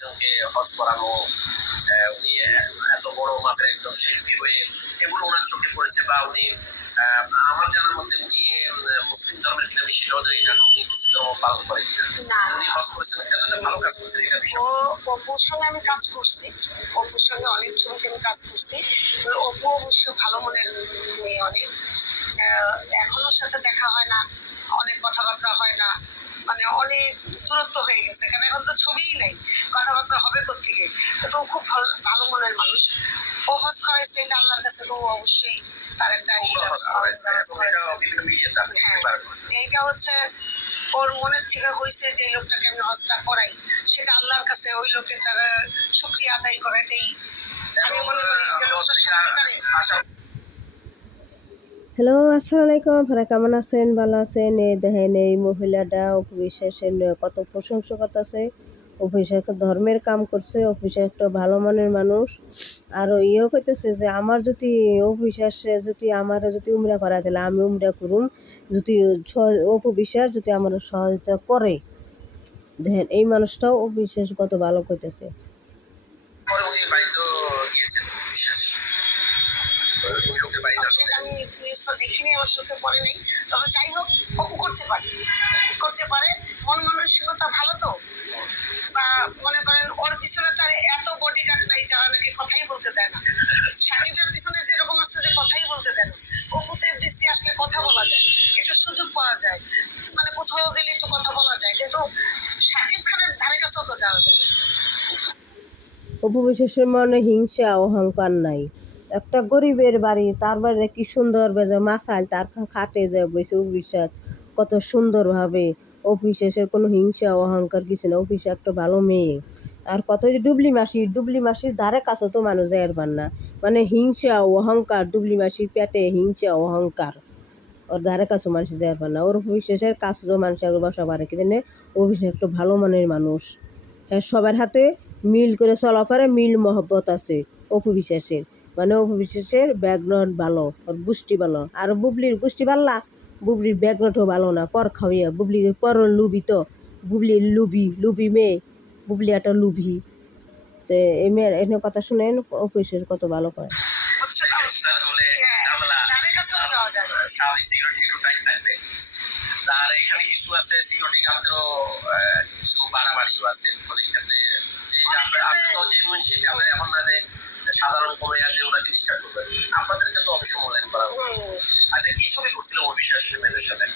একজনকে হজ করানো উনি এত বড় মাপের একজন শিল্পী হয়ে এগুলো ওনার চোখে পড়েছে বা উনি আমার জানার মধ্যে উনি মুসলিম ধর্মের কিনা সেটাও জানি না উনি মুসলিম ধর্ম পালন করে উনি হজ করেছেন এটা ভালো কাজ করেছেন এটা বিষয়। অপুর সঙ্গে আমি কাজ করছি। অপুর সঙ্গে অনেক ছবিতে আমি কাজ করছি। অপু অবশ্য ভালো মনের মেয়ে অনেক। এখন সাথে দেখা হয় না অনেক কথাবার্তা হয় না। মানে অনেক দূরত্ব হয়ে গেছে কারণ এখন তো ছবিই নেই। কথাবার্তা হবে কোথেকে তো খুব ভালো ভালো মনের মানুষ। ও হজ করাইছে এটা আল্লাহর কাছে তো অবশ্যই তার একটা করেছে হ্যাঁ। এইটা হচ্ছে ওর মনের থেকে হয়েছে যে লোকটাকে আমি হজটা করাই। সেটা আল্লাহর কাছে ওই লোকের তারা শুক্রিয়া আদায় করাটাই আমি মনে করি যে লোকটা সত্যিকারে হ্যালো আসসালামু আলাইকুম। আপনারা কেমন আছেন? ভালো আছেন? এই দেখেন এই মহিলাটা অফিসের কত প্রশংসা করতেছে অফিসে একটা ধর্মের কাম করছে অফিসে একটা ভালো মানের মানুষ। আর ইয়েও কইতেছে যে আমার যদি অফিসে যদি আমার যদি উমরা করা দিলে আমি উমরা করুম। যদি অপবিশ্বাস যদি আমার সহযোগিতা করে। দেখেন এই মানুষটাও অবিশ্বাস কত ভালো কইতেছে। পরে উনি বাড়িতে গিয়েছেন বিশেষ ওই লোকের বাড়িতে আসলে সেটা আমি নিউজটা দেখিনি আমার চোখে পড়ে নাই। তবে যাই হোক অপু করতে পারে। করতে পারে। মন মানসিকতা ভালো তো। বা মনে করেন ওর পিছনে তার এত বডিগার্ড নাই যারা নাকি কথাই বলতে দেয় না। সাকিবের পিছনে যেরকম আছে যে কথাই বলতে দেয় না। অপুতে বৃষ্টি আসলে কথা বলা যায়, একটু সুযোগ পাওয়া যায়। মানে কোথাও গেলে একটু কথা বলা যায়, কিন্তু সাকিব খানের ধারে কাছেও তো যাওয়া যায়। উপবিশেষের মনে হিংসা অহংকার নাই। একটা গরিবের বাড়ি, তার বাড়িতে কি সুন্দর বেজে মাসাল, তার খাটে যায় বসে অফিসার কত সুন্দরভাবে অফিসে কোনো হিংসা, অহংকার, কিছু না। অফিসে একটা ভালো মেয়ে। আর কত যে ডুবলি মাসি, ডুবলি মাসির ধারে কাছে তো মানুষ যায় পার না। মানে হিংসা, অহংকার, ডুবলি মাসির পেটে হিংসা, অহংকার। ওর ধারে কাছে মানুষ যায় পার না। ওর অফিসের কাছে মানুষ আগে বসা পারে, কি জানে? অফিসে একটা ভালো মানের মানুষ। হ্যাঁ সবার হাতে মিল করে চলা পারে, মিল, মহব্বত আছে অপু বিশ্বাসের মানে অপু বিশ্বাসের ব্যাকগ্রাউন্ড ভালো, ওর গোষ্ঠী ভালো। আর বুবলির গোষ্ঠী ভাল্লা? বুবলির ব্যাকগ্রাউন্ডও ভালো না পর খাওয়াইয়া বুবলির পর লুবি তো বুবলি লুবি লুবি মেয়ে বুবলি একটা লুবি। তো এই মেয়ের এনে কথা শুনেন অফিসের কত ভালো কয়। হ্যাঁ, আর এখানে কিছু আছে সিকিউরিটি গার্ডদেরও কিছু বাড়াবাড়িও আছে। মানে এক্ষেত্রে যে ক্ষেত্রে- তো জেনুইন শিল্পী এমন না যে সাধারণ কোনো যে ওনাকে ডিস্টার্ব করবেন আপনাদেরকে তো অবশ্যই মূল্যায়ন করা উচিত। আচ্ছা কি ছবি করছিল অবিশ্বাস মেয়েদের সাথে?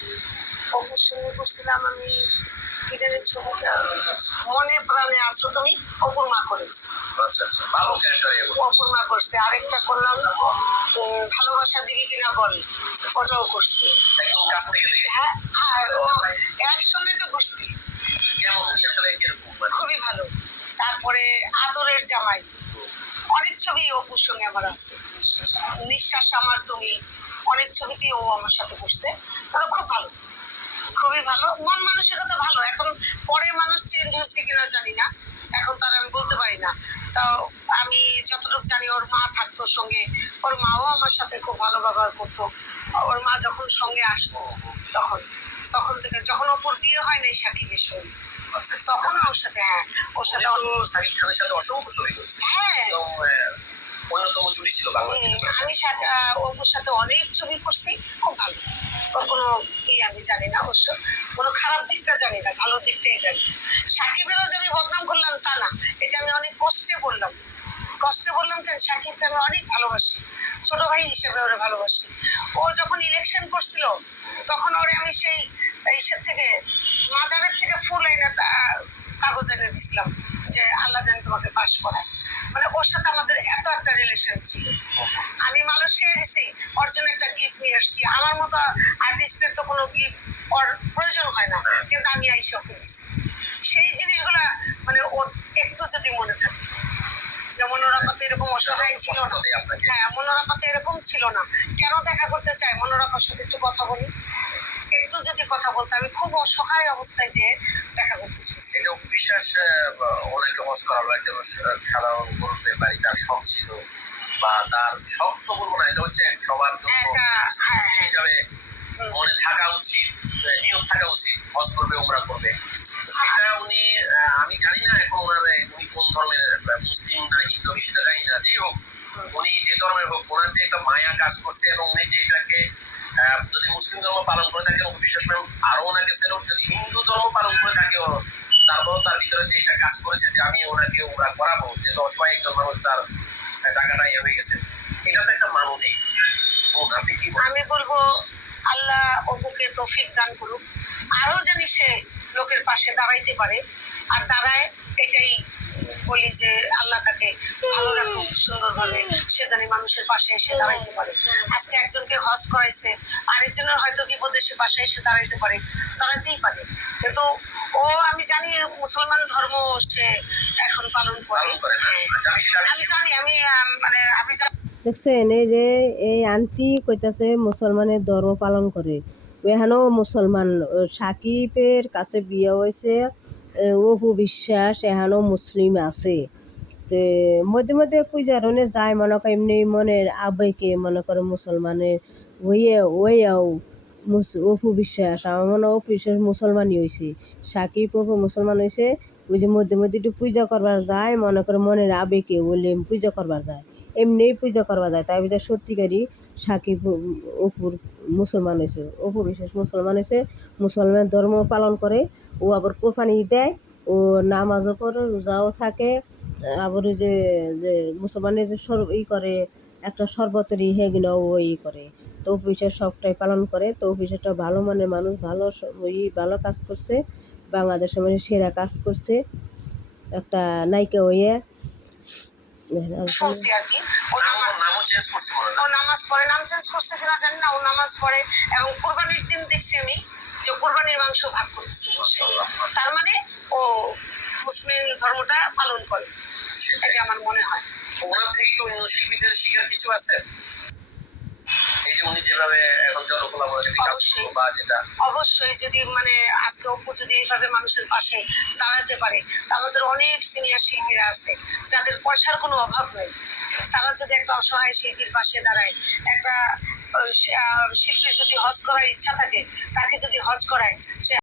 সঙ্গে করছিলাম আমি ছবিটা মনে প্রাণে আছো তুমি অপুর মা করেছি। আচ্ছা আচ্ছা ভালো ক্যারেক্টার ইয়ে করছে আরেকটা করলাম ভালোবাসা দিকে কিনা বল ওটাও করছি। একদম কাছ থেকে দেখেছি। হ্যাঁ একসঙ্গে তো করছি। কেমন? আসলে কীরকম? মানে খুবই ভালো। তারপরে আদরের জামাই। অনেক ছবি অপুর সঙ্গে আমার আছে। নিঃশ্বাস আমার, তুমি। অনেক ছবিতেই ও আমার সাথে করছে। ওটা খুব ভালো। খুবই ভালো। মন মানসিকতা ভালো। এখন পরে মানুষ চেঞ্জ হচ্ছে কিনা জানি না। এখন তার আমি বলতে পারি না। তাও আমি যতটুকু জানি ওর মা থাকতো সঙ্গে। ওর মাও আমার সাথে খুব ভালো ব্যবহার করতো। ওর মা যখন সঙ্গে আসতো তখন। তখন থেকে যখন ওপর বিয়ে হয় নাই সাকিবের সঙ্গে। তখন ওর সাথে হ্যাঁ ওর সাথে সাকিব খানের সাথে অসংখ্য ছবি করছে হ্যাঁ। অন্যতম জুড়ি ছিল বাংলা আমি ওর সাথে অনেক ছবি করছি খুব ভালো। ওর কোনো ই আমি জানি না অবশ্য। কোনো খারাপ দিকটা জানি না ভালো দিকটাই জানি। সাকিবেরও যে আমি বদনাম করলাম তা না। এটা আমি অনেক কষ্টে বললাম। কষ্টে বললাম কেন? সাকিবকে আমি অনেক ভালোবাসি। ছোট ভাই হিসেবে ওরে ভালোবাসি। ও যখন ইলেকশন করছিল তখন ওরে আমি সেই ইসের থেকে থেকে ফুল এনে কাগজ এনে দিছিলাম যে আল্লাহ জানি তোমাকে পাশ করায়। মানে ওর সাথে আমাদের এত একটা রিলেশন ছিল। আমি মালয়েশিয়া গেছি ওর জন্য একটা গিফট নিয়ে আসছি। আমার মতো আর্টিস্টের তো কোনো গিফট ওর প্রয়োজন হয় না কিন্তু আমি আইসব করেছি সেই জিনিসগুলা মানে ওর একটু যদি মনে থাকে। যেমন ওরা পাতে এরকম অসহায় ছিল না। হ্যাঁ মনোরা পাতে এরকম ছিল না। কেন দেখা করতে চায়? মনোরাপার সাথে একটু কথা বলি। একটু যদি কথা বলতে আমি খুব অসহায় অবস্থায় যে দেখা করতে চাইছি। এই বিশ্বাস ওনাকে হজ করালো একজন সাধারণ গরিবের বাড়ি তার শখ ছিল বা তার শখ তো বলব না এটা হচ্ছে সবার জন্য হ্যাঁ, মুসলিম হিসাবে মনে থাকা উচিত নিয়ত থাকা উচিত হজ করবে উমরা করবে। সেটা উনি আমি জানি না এখন ওনার উনি কোন যেই হোক উনি যে ধর্মের হোক ওনার যে একটা মায়া কাজ করছে এবং উনি যে এটাকে যদি মুসলিম ধর্ম পালন করে থাকে বিশ্বাস করেন আরও ওনাকে সেলুট যদি হিন্দু ধর্ম পালন করে থাকে তারপরেও তার ভিতরে যে এটা কাজ করেছে যে আমি ওনাকে, ওরা করাবো, যে দশ অসহায় একজন মানুষ তার টাকাটা ইয়ে হয়ে গেছে, এটা তো একটা মানবিক গুণ, আপনি কি আমি বলব, আল্লাহ অপুকে তৌফিক দান করুক। আরও জানি সে লোকের পাশে দাঁড়াইতে পারে, আর দাঁড়ায়, এটাই বলি যে আল্লাহ তাকে ভালো রাখুক সুন্দরভাবে সে জানি মানুষের পাশে এসে দাঁড়াইতে পারে। আজকে একজনকে হজ করাইছে আরেকজনের হয়তো বিপদে সে পাশে এসে দাঁড়াইতে পারে দাঁড়াইতেই পারে। কিন্তু ও আমি জানি মুসলমান ধর্ম সে এখন পালন করে। পালন করে আমি জানি আমি মানে আমি দেখছেন এই যে এই আন্টি কইতাছে মুসলমানের ধর্ম পালন করে। এখানেও মুসলমান সাকিবের কাছে বিয়ে হয়েছে। অপু বিশ্বাস এখানেও মুসলিম আছে। তো, মধ্যে মধ্যে কই পূজারণে যায়, মনে করে এমনি মনের আবেগে, মনে করে মুসলমানের ওইয়ে ওইয়াও অপু বিশ্বাস, আমার মনে অপু বিশ্বাস মুসলমানই হয়েছে সাকিব অপু মুসলমান হয়েছে ওই যে মধ্যে মধ্যে একটু পূজা করবার যায়, মনে করে মনের আবেগে বলে পূজা করবার যায় এমনি পূজা করবা যায় তাই সত্যিকারই সাকিব অপুর মুসলমান হয়েছে। অপু বিশেষ মুসলমান হয়েছে। মুসলমান ধর্ম পালন করে। ও আবার কোরবানি দেয়। ও নামাজও পড়ে, রোজাও থাকে। আবার যে যে মুসলমানের যে সর, ই করে, একটা শরবতেরই হেগিনা ও ই করে। তো অফিসের সবটাই পালন করে। তো অফিসেরটা ভালো মানের মানুষ, ভালো ই, ভালো কাজ করছে। বাংলাদেশের মানে সেরা কাজ করছে। একটা নায়িকা হয়ে শুনছি আর কি। ও নামাজ ও পড়ে। নাম চেঞ্জ করছে কিনা জানি না। ও নামাজ পড়ে এবং কোরবানির দিন দেখছি আমি যে কোরবানির মাংস ভাগ করতেছে। তার মানে ও মুসলিম ধর্মটা পালন করে। সেটাই। আমার মনে হয়। ওনার থেকে কি অন্য শিল্পীদের শিকার কিছু আছে? উনি যেভাবে এখন জনকলা কাজ বা যেটা। অবশ্যই যদি মানে আজকে অপু যদি এইভাবে মানুষের পাশে দাঁড়াতে পারে তা আমাদের অনেক সিনিয়র শিল্পীরা আছে যাদের পয়সার কোনো অভাব নেই। তারা যদি একটা অসহায় শিল্পীর পাশে দাঁড়ায় একটা শিল্পীর যদি হজ করার ইচ্ছা থাকে তাকে যদি হজ করায় সে